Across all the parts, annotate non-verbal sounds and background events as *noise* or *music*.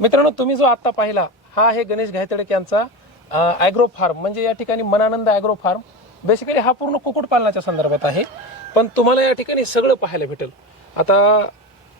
तुम्ही जो आता पाहिला हा आहे गणेश घायतडक यांचा ॲग्रो फार्म म्हणजे या ठिकाणी मनानंद ॲग्रो फार्म बेसिकली हा पूर्ण कुक्कुटपालनाच्या संदर्भात आहे. पण तुम्हाला या ठिकाणी सगळं पाहायला भेटेल. आता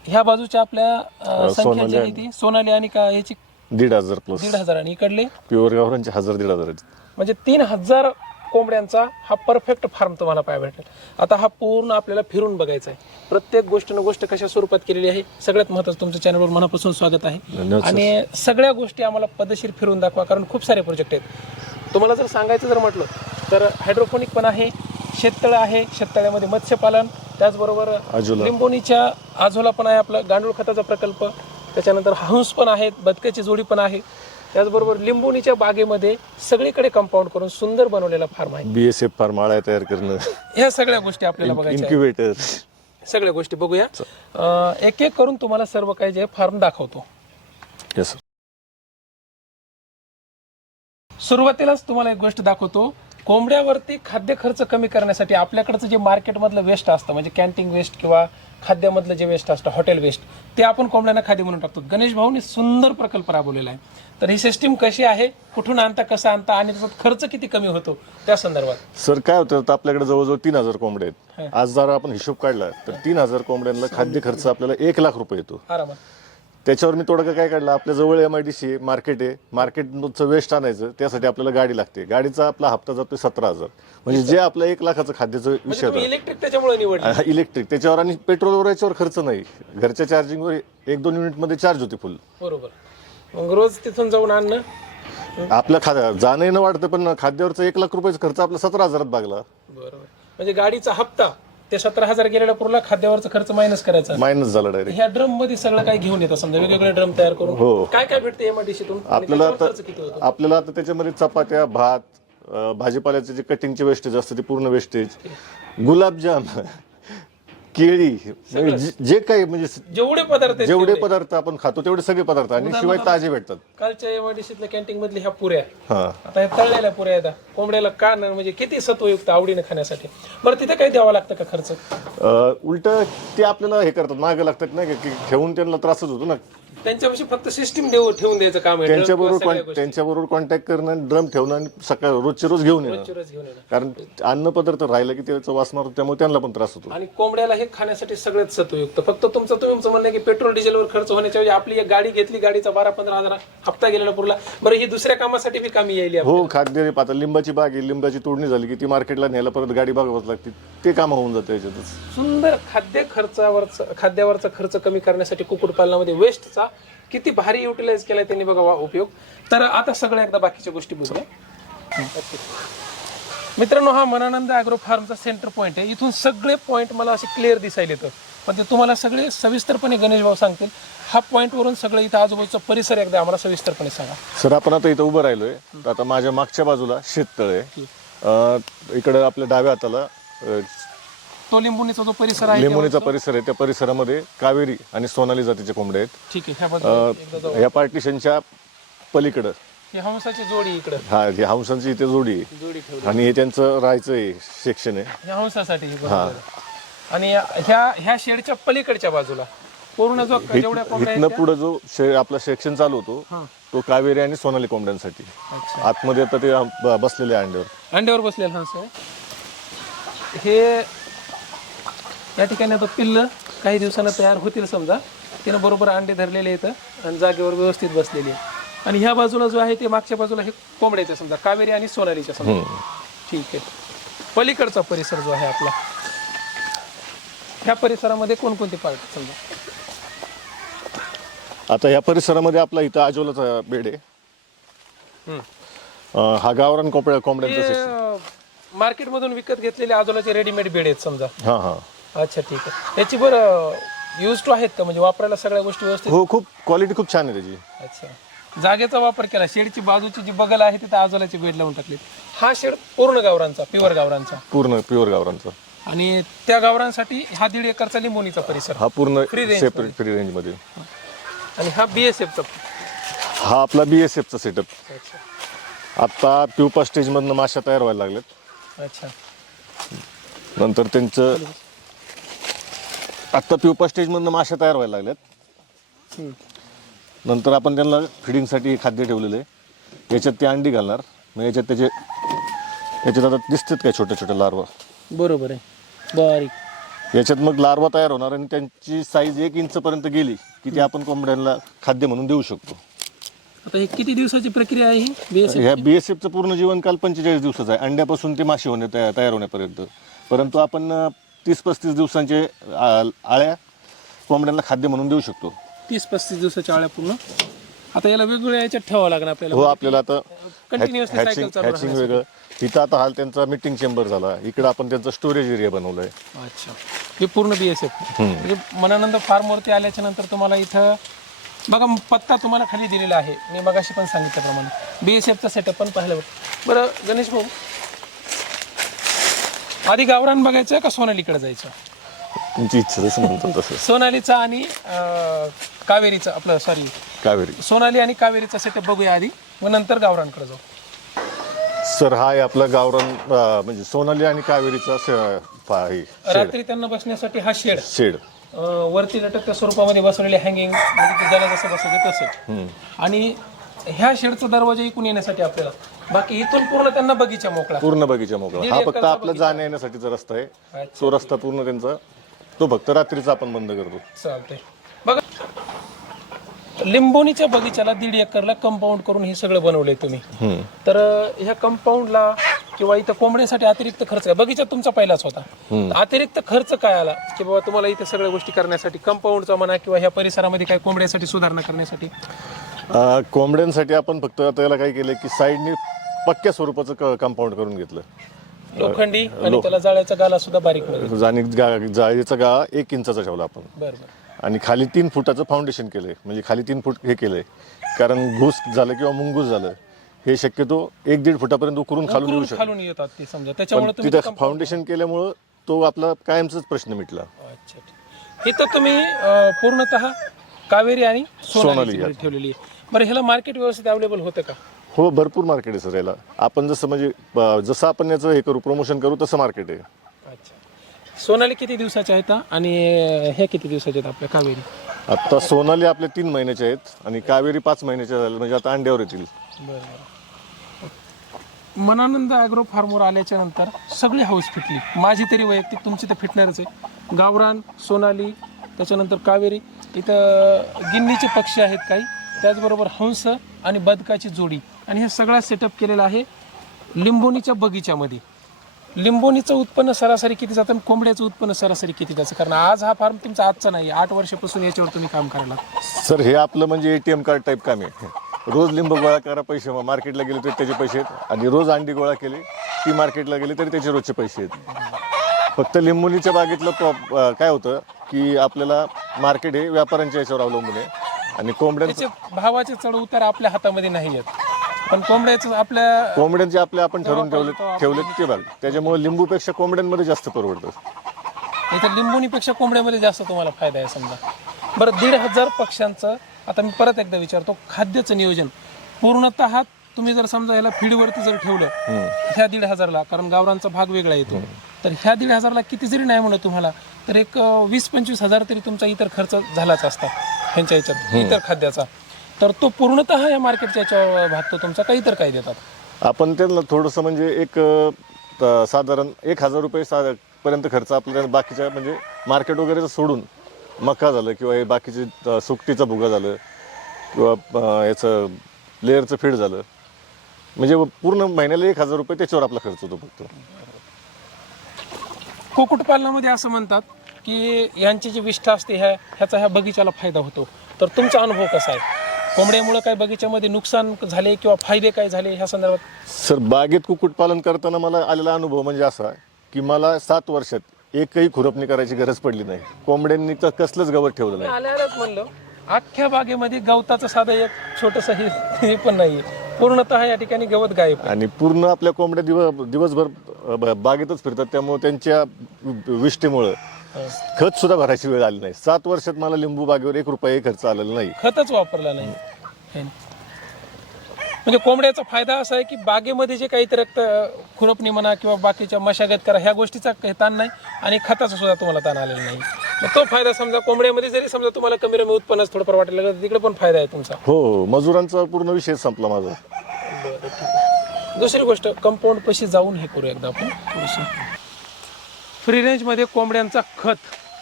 ह्या बाजूच्या आपल्या संख्या जी आहे ती सोनाली आणि का याची दीड हजार प्लस दीड हजार आणि इकडले. प्युअर गावरांचे हजार दीड हजार. म्हणजे तीन हजार कोंबड्यांचा हा परफेक्ट फार्म तुम्हाला पाहायला भेटेल. आता हा पूर्ण आपल्याला फिरून बघायचा आहे. प्रत्येक गोष्टीनं गोष्ट कशा स्वरूपात केलेली आहे सगळ्यात महत्वाचं तुमच्या चॅनलवर मनापासून स्वागत आहे. आणि सगळ्या गोष्टी आम्हाला पद्धतशीर फिरून दाखवा कारण खूप सारे प्रोजेक्ट आहेत. तुम्हाला जर सांगायचं जर म्हटलं तर हायड्रोफोनिक पण आहे शेततळ आहे शेततळ्यामध्ये मत्स्यपालन त्याचबरोबर आजोला. लिंबोनीच्या आझोला पण आहे आपला गांडूळ खताचा प्रकल्प त्याच्यानंतर हंस पण आहेत बदकाची जोडी पण आहे. त्याचबरोबर लिंबोनीच्या बागेमध्ये सगळीकडे कंपाऊंड करून सुंदर बनवलेला फार्म आहे. बीएसएफ फार माळ्या तयार करणं. ह्या सगळ्या गोष्टी आपल्याला बघायच्या आहेत. इन्क्युबेटर सगळ्या गोष्टी बघूया. अं, एक एक करून तुम्हाला सर्व काही जे फार्म दाखवतो. येस सुरुवातीलाच तुम्हाला एक गोष्ट दाखवतो. कोंबड्यावरती खाद्य खर्च कमी करण्यासाठी आपल्याकडचं जे मार्केटमधलं वेस्ट असतं म्हणजे कॅन्टीन वेस्ट किंवा खाद्यामधलं जे वेस्ट असतं हॉटेल वेस्ट ते आपण कोंबड्यांना खाद्य म्हणून टाकतो. गणेश भाऊनी सुंदर प्रकल्प राबवलेला आहे. तर ही सिस्टीम कशी आहे? कुठून आणता कसं आणता आणि त्याचा खर्च किती कमी होतो? त्या संदर्भात. सर काय होतं तर आपल्याकडे जवळजवळ तीन हजार कोंबडे आहेत. आज जर आपण हिशोब काढला तर तीन हजार कोंबड्यांना खाद्य खर्च आपल्याला एक लाख रुपये येतो. आरामात. त्याच्यावर मी तोडगा काय काढला? आपल्या जवळ M I D C market आहे. मार्केटचं वेस्ट आणायचं त्यासाठी आपल्याला गाडी लागते. गाडीचा आपला हप्ता जातो सतरा हजार. म्हणजे जे आपलं एक लाखाचं खाद्याचं विषय म्हणजे होता. इलेक्ट्रिक त्याच्यामुळे निवडलं. इलेक्ट्रिक त्याच्यावर आणि पेट्रोलवर याच्यावर खर्च नाही. घरच्या चार्जिंगवर एक दोन युनिटमध्ये चार्ज होते फुल बरोबर. मग रोज तिथून जाऊन आणणं आपल्या खाद्या जाणं न वाटतं पण खाद्यावरचा एक लाख रुपयाचा खर्च आपला सतरा हजारात भागला. बरोबर. म्हणजे गाडीचा हप्ता ते सतरा हजार गेलेला पुरला खाद्यावरचा खर्च मायनस करायचा. मायनस झाला डायरेक्ट ह्या ड्रममध्ये सगळं काही घेऊन येतात समजा वेगवेगळे ड्रम तयार करून. हो. काय काय भेटते एमआयडीसीतून आपल्याला आता खर्च किती होतो? आपल्याला आता त्याच्यामध्ये चपात्या भात अं, भाजीपाल्याचे जे कटिंगचे वेस्टेज असतं ते पूर्ण वेस्टेज गुलाबजाम. केळी म्हणजे जे- जे काही म्हणजे जेवढे पदार्थ आहेत जेवढे तेवढे. पदार्थ आपण खातो तेवढे सगळे पदार्थ आणि शिवाय ताजे भेटतात. कालच्या एमआयडीसीतल्या कॅन्टीन मधल्या ह्या पुऱ्या. हा. आता ह्या तळलेल्या पुऱ्या आहेत. कोंबड्याला का म्हणजे किती सत्वयुक्त आवडीने खाण्यासाठी? बरं तिथे काही द्यावं लागतं का खर्च? उलट ते आपल्याला हे करतात मागे लागतात नाही का की घेऊन त्यांना त्रासच होतो ना. त्यांच्यापाशी फक्त सिस्टीम देऊ ठेवून द्यायचं काम आहे त्यांच्याबरोबर कॉन- त्यांच्याबरोबर कॉन्टॅक्ट करणं ड्रम ठेवणं आणि सकाळ रोजचे रोज घेऊन येणं. घेऊन कारण अन्न पदार्थ राहिलं की त्याचा वास मारतो त्यामुळे त्यांना पण त्रास होतो. आणि कोंबड्याला हे खाण्यासाठी सगळ्यात सत्वयुक्त फक्त तुमचं तुमचं म्हणणं की पेट्रोल डिझेलवर खर्च होण्याच्या ऐवजी आपली एक गाडी घेतली गाडीचा बारा पंधरा हजार हप्ता गेलेला पुरला. बरं ही दुसऱ्या कामासाठी बी कामी येईल हो खाद्य आता लिंबाची बाग आहे लिंबाची तोडणी झाली की ती मार्केटला न्यायला परत गाडी बघावंच लागते. ते काम होऊन जातं याच्यातच. सुंदर खाद्य खर्चावरचा खाद्यावरचा खर्च कमी करण्यासाठी कुक्कुटपालनामध्ये वेस्टचा किती भारी युटिलाइज केलाय त्यांनी बघा उपयोग. तर आता सगळ्या एकदा बाकीच्या गोष्टी बघूया. मित्रांनो हा मनानंद अॅग्रो फार्मचा सेंटर पॉईंट आहे. इथून सगळे पॉईंट मला असे क्लिअर दिसायला येतं. पण ते तुम्हाला सगळे सविस्तरपणे गणेश भाऊ सांगतील. हा पॉईंट वरून सगळं इथं आजूबाजूचा परिसर एकदा आम्हाला सविस्तरपणे सांगा. सर आपण आता इथं उभं राहिलोय. तर आता माझ्या मागच्या बाजूला शेततळ आहे. अं, इकडं आपल्या डाव्या हाताला अं, तो लिंबुनीचा जो परिसर आहे लिंबोनीचा परिसर आहे. त्या परिसरामध्ये कावेरी आणि सोनाली जातीचे कोंबडे आहेत. ठीक आहे ह्या बाजूला एकदा जाऊ. अं, या पार्टिशनच्या पलीकडं. ही हंसाची जोडी इकडं. हा ही हंसांची इथे जोडी आहे. जोडी ठेवली. आणि हे त्यांचं राहायचं आहे सेक्शन आहे. ह्या हंसासाठी ही बरोबर. आहे. आणि ह्या ह्या शेडच्या पलीकडच्या बाजूला. पूर्ण जो जेवढ्या कोंबड्या आहेत इथनं पुढे जो शे- आपला सेक्शन चालू होतो तो कावेरी आणि सोनाली कोंबड्यांसाठी. अच्छा. आतमध्ये आता ते ब- बसलेले आहे अंड्यावर. अंड्यावर बसलेला हंस आहे. हे या ठिकाणी आता पिल्ल काही दिवसानं तयार होतील समजा. तिनं बरोबर अंडे धरलेले येतं आणि जागेवर व्यवस्थित बसलेली आहे. आणि ह्या बाजूला जो आहे ते मागच्या बाजूला हे कोंबड्याच्या समजा कावेरी आणि सोनालीच्या समजा. ठीक आहे. पलीकडचा परिसर जो आहे आपला ह्या परिसरामध्ये कोणकोणते पार्ट समजा? आता या परिसरामध्ये आपला इथं आजोलाचा बेड आहे. हम्म. अं, हा गावरान कोंबड्या कोंबड्यांचा section. हे मार्केटमधून विकत घेतलेले आजोलाचे रेडीमेड बेड आहेत समजा. हा हा. अच्छा ठीक आहे. याची बरं यूज टू आहेत का? म्हणजे वापरायला सगळ्या गोष्टी व्यवस्थित? हो खूप क्वालिटी खूप छान आहे त्याची. अच्छा. जागेचा वापर केला. शेडची बाजूची जी बगल आहे तिथे आजोलाची बेड लावून टाकली हा शेड पूर्ण गावरांचा प्युअर गावरांचा पूर्ण प्युअर गावरांचा आणि त्या गावरांसाठी हा दीड एकरचा लिंबोनीचा परिसर. हा पूर्ण Free range सेपरेट फ्री रेंजमध्ये. आणि हा बीएसएफचा हा आपला बीएसएफचा सेटअप अच्छा. आता प्युपा स्टेज मधनं माशा तयार व्हायला लागल्यात. अच्छा. नंतर त्यांचं आता प्युपा स्टेज मधनं माशा तयार व्हायला लागल्यात. हम्म. नंतर आपण त्यांना फिडिंगसाठी खाद्य ठेवलेलं आहे. याच्यात ते अंडी घालणार. मग याच्यात त्याचे याच्यात आता दिसतात काय छोटे छोटे लार्वा? बरोबर आहे. बारीक. याच्यात मग लार्वा तयार होणार आणि त्यांची साईज एक इंचपर्यंत गेली की ते आपण कोंबड्यांना खाद्य म्हणून देऊ शकतो. आता हे किती दिवसाची प्रक्रिया आहे ही? ह्या बी एस एफचं पूर्ण जीवनकाल पंचेचाळीस दिवसाचा आहे. अंड्यापासून ते मासे होणे तया- तयार होण्यापर्यंत. परंतु आपण तीस पस्तीस दिवसांचे आ- आळ्या कोंबड्यांना खाद्य म्हणून देऊ शकतो. तीस पस्तीस दिवसाच्या आळ्या पूर्ण. आता याला वेगवेगळ्या याच्यात ठेवावं लागणार हो आपल्याला आपल्याला आता cycle हॅचिंग चालू हॅचिंग वेगळं. तिथं आता हाल त्यांचा मिटिंग चेंबर झाला. इकडं आपण त्यांचा स्टोरेज एरिया बनवलाय. अच्छा. हे पूर्ण बीएसएफ म्हणजे मनानंद फार्मवरती आल्याच्यानंतर तुम्हाला इथं बघा पत्ता तुम्हाला खाली दिलेला आहे. मी मगाशी पण सांगितल्याप्रमाणे बीएसएफचा सेटअप पण पाहिलं बरं. बरं गणेश भाऊ. आधी गावरान बघायचं का सोनालीकडे जायचं? तुमची इच्छा जसं म्हणतो तसं सोनालीचा आणि अं, कावेरीचा आपलं सॉरी कावेरी. सोनाली आणि कावेरीचा सेटअप बघूया आधी. मग नंतर गावरानकडे जाऊ. सर हा आहे आपला गावरान अं, म्हणजे सोनाली आणि कावेरीचा श- पा- हे शेड. रात्री त्यांना बसण्यासाठी हा शेड. शेड. अं, वरती लटकच्या स्वरूपामध्ये बसवलेले हँगिंग म्हणजे ते ज्याला जसं बसायचं तसं आणि ह्या शेडचा दरवाजा इकून येण्यासाठी आपल्याला बाकी इथून पूर्ण त्यांना बगीचा मोकळा. पूर्ण बगीचा मोकळा. हा फक्त आपला जाण्या येण्यासाठीचा रस्ता आहे तो रस्ता पूर्ण त्यांचा तो फक्त रात्रीचा आपण बंद करतो. चालतंय. बघा लिंबोनीच्या बगीच्याला दीड एकरला कंपाऊंड करून हे सगळं बनवलंय तुम्ही. तर अं, ह्या कंपाऊंडला किंवा इथं कोंबड्यांसाठी अतिरिक्त खर्च बगीचा तुमचा पहिलाच होता. तर अतिरिक्त खर्च काय आला? की बाबा तुम्हाला इथे सगळ्या गोष्टी करण्यासाठी कंपाऊंडचा म्हणा किंवा ह्या परिसरामध्ये काय कोंबड्यासाठी सुधारणा करण्यासाठी? अं, कोंबड्यांसाठी आपण फक्त त्याला काय केलं की साईडने पक्क्या स्वरूपाचं कंपाऊंड करून घेतलं. लोखंडी आणि त्याला जाळ्याचा गाला सुद्धा बारीकमध्ये. आणि गा- जाळीचा गा एक इंचाचा ठेवला आपण. बरं बरं. आणि खाली तीन फुटाचं फाउंडेशन केलंय. म्हणजे खाली तीन फूट हे केलंय. कारण घुस झालं किंवा मुंगूस झालं हे शक्यतो एक दीड फुटापर्यंत उकरून खालून येऊ उकरून शकतं. खालून येतात ते समजा. त्याच्यामुळे पण तुम्ही तिथं फाउंडेशन केल्यामुळं तो आपला कायमचाच प्रश्न मिटला. अच्छा ठीक. इथं तुम्ही अं, पूर्णतः कावेरी आणि सोनाली ठेवलेली आहे. बरं ह्याला मार्केट व्यवस्थित अवेलेबल होतं का? हो भरपूर मार्केट आहे सर याला. आपण जसं म्हणजे अं, जसं आपण याचं हे करू प्रमोशन करू तसं मार्केट आहे. अच्छा. सोनाली किती दिवसाच्या आहेत हा? आणि ह्या किती दिवसाच्या आहेत आपल्या कावेरी. आता सोनाली आपले तीन महिन्याचे आहेत आणि कावेरी पाच महिन्याच्या झाल्या म्हणजे आता अंड्यावर येतील. मनानंद ॲग्रो फार्मवर आल्याच्यानंतर सगळी हाऊस फिटली. माझी तरी वैयक्तिक तुमची तर फिटणारच आहे. गावरान सोनाली त्याच्यानंतर कावेरी. इथं गिन्नीचे पक्षी आहेत काही. त्याचबरोबर हंस आणि बदकाची जोडी. आणि हे सगळा सेटअप केलेला आहे लिंबोणीच्या बगीच्यामध्ये. लिंबोणीचं उत्पन्न सरासरी किती जातं आणि कोंबड्याचं उत्पन्न सरासरी किती जातं? कारण आज हा फार्म तुमचा आजचा नाही आठ वर्षापासून याच्यावर तुम्ही काम करायला सर हे आपलं म्हणजे एटीएम कार्ड टाईप काम आहे. रोज लिंब गोळा करा पैसे मार्केटला गेले तरी त्याचे पैसे आहेत. आणि रोज अंडी गोळा केली ती मार्केटला गेली तरी त्याचे रोजचे पैसे आहेत. फक्त लिंबोणीच्या बागेतलं काय होतं की आपल्याला मार्केट हे व्यापाऱ्यांच्या याच्यावर अवलंबून आहे. आणि कोंबड्यांचं त्याचे भावाचे चढ उतार आपल्या हातामध्ये नाही आहेत पण कोंबड्याचं आपल्या कोंबड्यांचे आपले आपण ठरवून ठेवले ठेवले ते भाग त्याच्यामुळे लिंबूपेक्षा कोंबड्यांमध्ये जास्त परवडतं. इथं लिंबोनीपेक्षा कोंबड्यामध्ये जास्त तुम्हाला फायदा आहे समजा. बरं दीड हजार पक्ष्यांचं आता मी परत एकदा विचारतो. खाद्याचं नियोजन. पूर्णतः तुम्ही जर समजा याला फीडवरती जर ठेवलं ह्या दीड हजारला कारण गावरांचा भाग वेगळा येतो. तर ह्या दीड हजारला किती जरी नाही म्हणलं तुम्हाला तर एक वीस पंचवीस हजार तरी तुमचा इतर खर्च झालाच असता. ह्यांच्या याच्यात इतर खाद्याचा. तर तो पूर्णतः या मार्केटच्या याच्यावर भागतो तुमचा काही इतर काय देतात. आपण त्यांना थोडंसं म्हणजे एक अं, त- साधारण एक हजार रुपये सा पर्यंत खर्च आपल्याला बाकीच्या म्हणजे मार्केट वगैरेचं सोडून मका झालं किंवा हे बाकीचे अं, सुकटीचा भुगा झालं किंवा अं, याचं लेअरचं फीड झालं म्हणजे पूर्ण महिन्याला एक हजार रुपये त्याच्यावर आपला खर्च होतो फक्त. कुक्कुटपालनामध्ये असं म्हणतात की यांची जी विष्ठा असते ह्या ह्याचा ह्या बगीच्याला फायदा होतो. तर तुमचा अनुभव कसा आहे? कोंबड्यामुळे काय बगीच्यामध्ये नुकसान झाले किंवा फायदे काय झाले ह्या संदर्भात सर बागेत कुक्कुटपालन करताना मला आलेला अनुभव म्हणजे असा की मला सात वर्षात एकही खुरपणी करायची गरज पडली नाही. कोंबड्यांनी तर कसलंच गवत ठेवलं नाही. म्हणलं अख्ख्या बागेमध्ये गवताचं साधं एक छोटस हे हे पण नाहीये. पूर्णतः या ठिकाणी गवत गायब आहे. आणि पूर्ण आपल्या कोंबड्या दिव दिवसभर अ, ब- बागेतच फिरतात. त्यामुळे त्यांच्या वि- विष्ठेमुळं खत सुद्धा भरायची वेळ आली नाही. सात वर्षात मला लिंबू बागेवर एक रुपयाही खर्च आलेला नाही. खतच वापरला नाही. म्हणजे कोंबड्याचा फायदा असा आहे की बागेमध्ये जे काही तर रक्त खुरपणी म्हणा किंवा बाकीच्या मशागत करा ह्या गोष्टीचा काही ताण नाही आणि खताचा सुद्धा तुम्हाला ताण आलेला नाही. मग तो फायदा समजा कोंबड्यामध्ये जरी समजा तुम्हाला कमी रमी उत्पन्नाचं थोडंफार वाटायला लागलं तिकडे पण फायदा आहे तुमचा. हो हो. मजुरांचा पूर्ण विषय संपला माझा. दुसरी गोष्ट कंपाऊंड पशी जाऊन हे करू एकदा आपण. थोडीशी फ्री रेंजमध्ये कोंबड्यांचा खत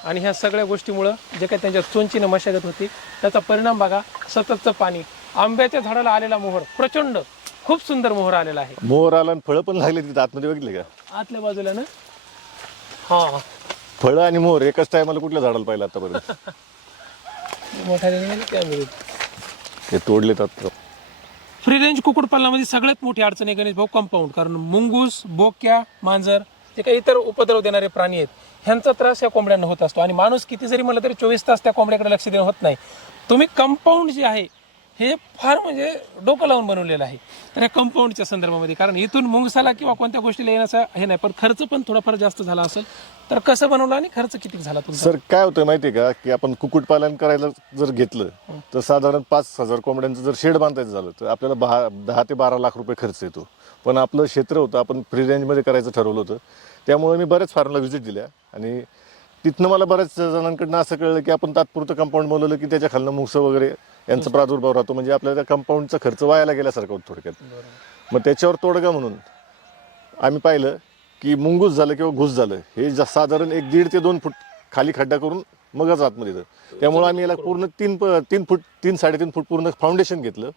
आणि ह्या सगळ्या गोष्टीमुळं जे काही त्यांच्या चोंचीनं मशागत होती त्याचा परिणाम बघा सततचं पाणी. आंब्याच्या झाडाला आलेला मोहर प्रचंड खूप सुंदर मोहर आलेला आहे. मोहर आला आणि फळं पण लागले तिथे आतमध्ये बघितले का? आतल्या बाजूला ना? हा. फळं आणि मोहर एकाच टायमाला कुठल्या झाडाला पाहिलं आतापर्यंत? *laughs* मोठ्या कॅमेरे हे तोडलेत आता. फ्री रेंज कुक्कुटपालनामध्ये सगळ्यात मोठी अडचण आहे गणेश भाऊ कंपाऊंड कारण मुंगूस बोक्या मांजर जे काही इतर उपद्रव देणारे प्राणी आहेत ह्यांचा त्रास या कोंबड्यांना होत असतो. आणि माणूस किती जरी म्हणलं तरी चोवीस तास त्या कोंबड्याकडे लक्ष देणं होत नाही. तुम्ही कंपाऊंड जे आहे हे फार म्हणजे डोकं लावून बनवलेलं आहे. तर या कंपाऊंडच्या संदर्भामध्ये कारण इथून मुंगसाला किंवा कोणत्या गोष्टीला येण्याचा हे नाही पण खर्च पण थोडाफार जास्त झाला असेल तर कसं बनवलं आणि खर्च किती झाला तुमचा? सर काय होतं माहितीये का की आपण कुक्कुटपालन करायला जर घेतलं तर साधारण पाच हजार कोंबड्यांचं जर शेड बांधायचं झालं तर आपल्याला बहा दहा ते बारा लाख रुपये खर्च येतो. पण आपलं क्षेत्र होतं आपण फ्री रेंजमध्ये करायचं ठरवलं होतं. त्यामुळे मी बऱ्याच फार्मला व्हिजिट दिल्या आणि तिथनं मला बऱ्याच जणांकडनं असं कळलं की आपण तात्पुरतं कंपाऊंड बनवलं की त्याच्या खालनं मुसं वगैरे यांचा प्रादुर्भाव राहतो. म्हणजे आपल्याला त्या कंपाऊंडचा खर्च वायाला गेल्यासारखं होतं थोडक्यात. मग त्याच्यावर तोडगा म्हणून आम्ही पाहिलं की मुंगूस झालं किंवा घुस झालं हे साधारण एक दीड ते दोन फूट खाली खड्डा करून मगच आतमध्ये येतं. त्यामुळे आम्ही याला पूर्ण तीन तीन फूट तीन साडेतीन फूट पूर्ण फाउंडेशन घेतलं.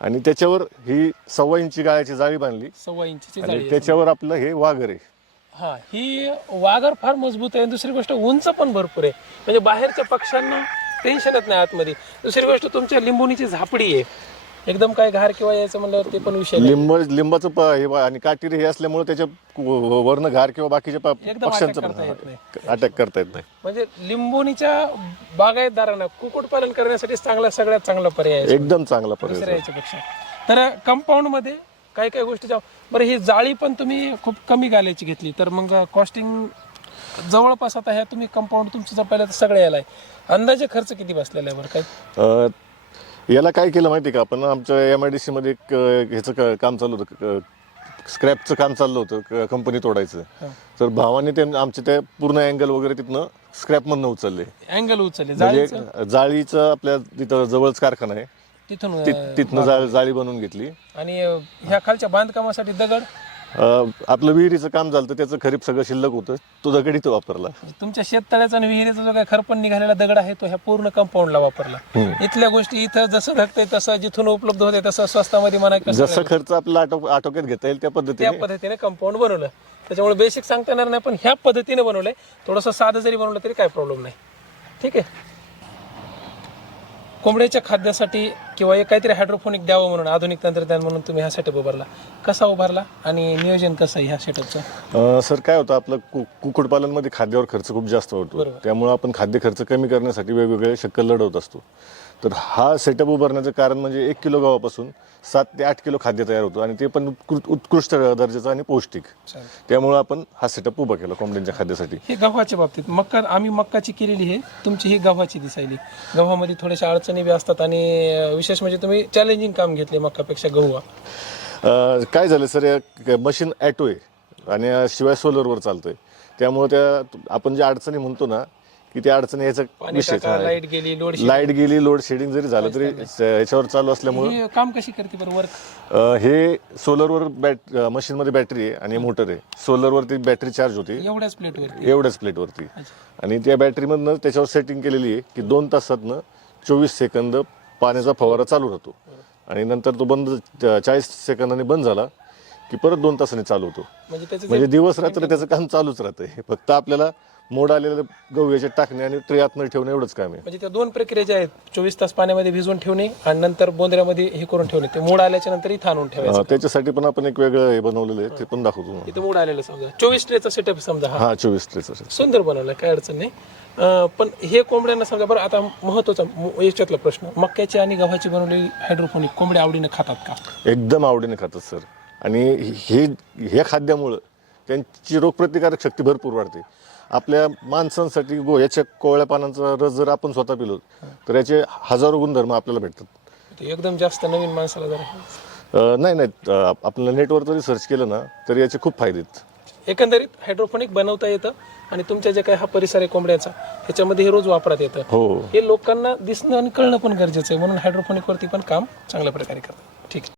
आणि त्याच्यावर ही सव्वा इंची गाळ्याची जाळी बांधली. सव्वा आहे. त्याच्यावर आपलं हे वाघर आहे. हा ही वाघर फार मजबूत आहे. आणि दुसरी गोष्ट उंच पण भरपूर आहे. म्हणजे बाहेरच्या पक्ष्यांना टेन्शनच नाही आतमध्ये. दुसरी गोष्ट तुमच्या लिंबुनीची झापडी आहे. एकदम काय घार किंवा यायचं म्हणल्यावर ते पण विषय नाही. लिंब लिंबाचं प- हे आणि काटेरी हे असल्यामुळे त्याच्या व- वरनं घार किंवा बाकीच्या प- एकदम पक्ष्यांचं attack करता येत नाही. अटॅक करता येत नाही. म्हणजे लिंबुनीच्या बागायतदारांना कुक्कुटपालन करण्यासाठी चांगला सगळ्यात चांगला पर्याय आहे. एकदम चांगला पर्याय दुसऱ्या याच्यापेक्षा. तर कंपाऊंडमध्ये काही काही गोष्टी जाऊ. बरं ही जाळी पण तुम्ही खूप कमी गाल्याची घेतली. तर मग कॉस्टिंग जवळपास आता ह्या तुम्ही कंपाऊंड तुमचं जपायला तर सगळं यायला आहे. अंदाजे खर्च किती बसलेला आहे बरं काय अ, याला काय केलं माहिती का? आपण आमच्या एम आय डी सीमध्ये एक अ, ह्याचं क- काम चालू होतं. स्क्रॅपचं काम चाललं होतं कंपनी तोडायचं. तर भावाने ते आमचे ते पूर्ण अँगल वगैरे तिथनं स्क्रॅपमधनं उचलले. अँगल उचलले. म्हणजे जाळीचं? जाळीचं आपल्या तिथं जवळच कारखाना आहे. तिथून ति- तिथनं जाळ जाळी बनवून घेतली. आणि अं, ह्या खालच्या बांधकामासाठी दगड? अ, आपलं विहिरीचं काम झालं तर त्याचं खरीप सगळं शिल्लक होतं. तो दगड इथं वापरला. तुमच्या शेततळ्याचा आणि विहिरीचा जो काही खरपण निघालेला दगड आहे तो ह्या पूर्ण कंपाऊंडला वापरला. इथल्या गोष्टी इथं जसं धकतंय तसं जिथून उपलब्ध होते तसं स्वस्तामध्ये म्हणा जसं खर्च आपल्याला आटो आटोक्यात घेता येईल त्या त्या पद्धतीने पद्धतीने कंपाऊंड बनवलं. त्याच्यामुळे बेसिक सांगता येणार नाही पण ह्या पद्धतीने बनवलंय. थोडंसं साधं जरी बनवलं तरी काय प्रॉब्लेम नाही. ठीक आहे? कोंबड्याच्या खाद्यासाठी किंवा एक काहीतरी हायड्रोफोनिक द्यावं म्हणून आधुनिक तंत्रज्ञान म्हणून तुम्ही हा सेटअप उभारला. कसा उभारला आणि नियोजन कसं आहे ह्या सेटअपचं सर काय होतं आपलं कु- कुक्कुटपालनमध्ये खाद्यावर खर्च खूप जास्त होतो. त्यामुळे आपण खाद्य खर्च कमी करण्यासाठी वेगवेगळे शक्कल लढवत असतो. तर हा सेटअप उभारण्याचं कारण म्हणजे एक किलो गव्हापासून सात ते आठ किलो खाद्य तयार होतं आणि ते पण उत्कृ- उत्कृष्ट दर्जाचं आणि पौष्टिक. चालेल. त्यामुळे आपण हा सेटअप उभा केला कोंबड्यांच्या खाद्यासाठी. हे गव्हाच्या बाबतीत मक्का आम्ही मक्काची केलेली आहे. तुमची ही गव्हाची दिसायली. गव्हामध्ये थोड्याशा अडचणी बी असतात आणि अं, विशेष म्हणजे तुम्ही चॅलेंजिंग काम घेतले मक्कापेक्षा गहू. हा. अ, काय झालं सर मशीन ॲटो आहे आणि शिवाय सोलरवर चालतंय. त्यामुळे त्या आपण ज्या अडचणी म्हणतो ना की त्या अडचणी याचा पाणी विषय टाका लाइट गेली लोड लाइट गेली लोड शेडिंग जरी झालं तरी ह्याच्यावर चालू असल्यामुळे ही काम कशी करते बरं वर्क अ, हे सोलरवर बॅट मशीनमध्ये बॅटरी आहे आणि मोटर आहे. सोलरवरती बॅटरी चार्ज होते. एवढ्याच प्लेटवरती एवढ्याच प्लेटवरती आणि त्या बॅटरीमधनं त्याच्यावर सेटिंग केलेली आहे की दोन तासातनं चोवीस सेकंद पाण्याचा फवारा चालू राहतो. आणि नंतर तो बंद चाळीस सेकंदाने बंद झाला की परत दोन तासाने चालू होतो. म्हणजे त्याचं म्हणजे दिवस रात्र त्याचं काम चालूच राहतंय. फक्त आपल्याला मोड आलेलं गहू याच्यात टाकणे आणि ट्रे आतमध्ये ठेवणे एवढंच काम आहे. म्हणजे त्या दोन प्रक्रिया ज्या आहेत चोवीस तास पाण्यामध्ये भिजवून ठेवणे आणि नंतर बोंदऱ्यामध्ये हे करून ठेवणे ते मूड आल्याच्यानंतर इथं आणून ठेवायचं. अ, त्याच्यासाठी पण आपण एक वेगळं हे बनवलेलं आहे ते पण दाखवतो तुम्हाला. इथं मूड आलेलं समजा. चोवीस ट्रेचा सेटअप समजा हा. हा चोवीस ट्रेचं सुंदर बनवलं काय अडचण नाही. अं, पण हे कोंबड्यांना समजा बरं आता महत्त्वाचा मु- याच्यातला प्रश्न मक्याची आणि गव्हाची बनवलेली हायड्रोफोनिक कोंबड्या आवडीने खातात का? एकदम आवडीने खातात सर. आणि हे हे खाद्यामुळं त्यांची रोगप्रतिकारक शक्ती भरपूर वाढते. आपल्या माणसांसाठी गो याच्या कोवळ्या पानांचा रस जर आपण स्वतः पिलो तर याचे हजारो गुणधर्म आपल्याला भेटतात. ते एकदम जास्त नवीन माणसाला जरा. अं, नाही नाही अं, आपल्याला नेटवर जरी सर्च केलं ना तर याचे खूप फायदे आहेत. एकंदरीत हायड्रोफोनिक बनवता येतं आणि तुमच्या जे काही हा परिसर आहे कोंबड्याचा ह्याच्यामध्ये हे रोज वापरात येतं. हो. हे लोकांना दिसणं आणि कळणं पण गरजेचं आहे म्हणून हायड्रोफोनिक वरती पण काम चांगल्या प्रकारे करतात.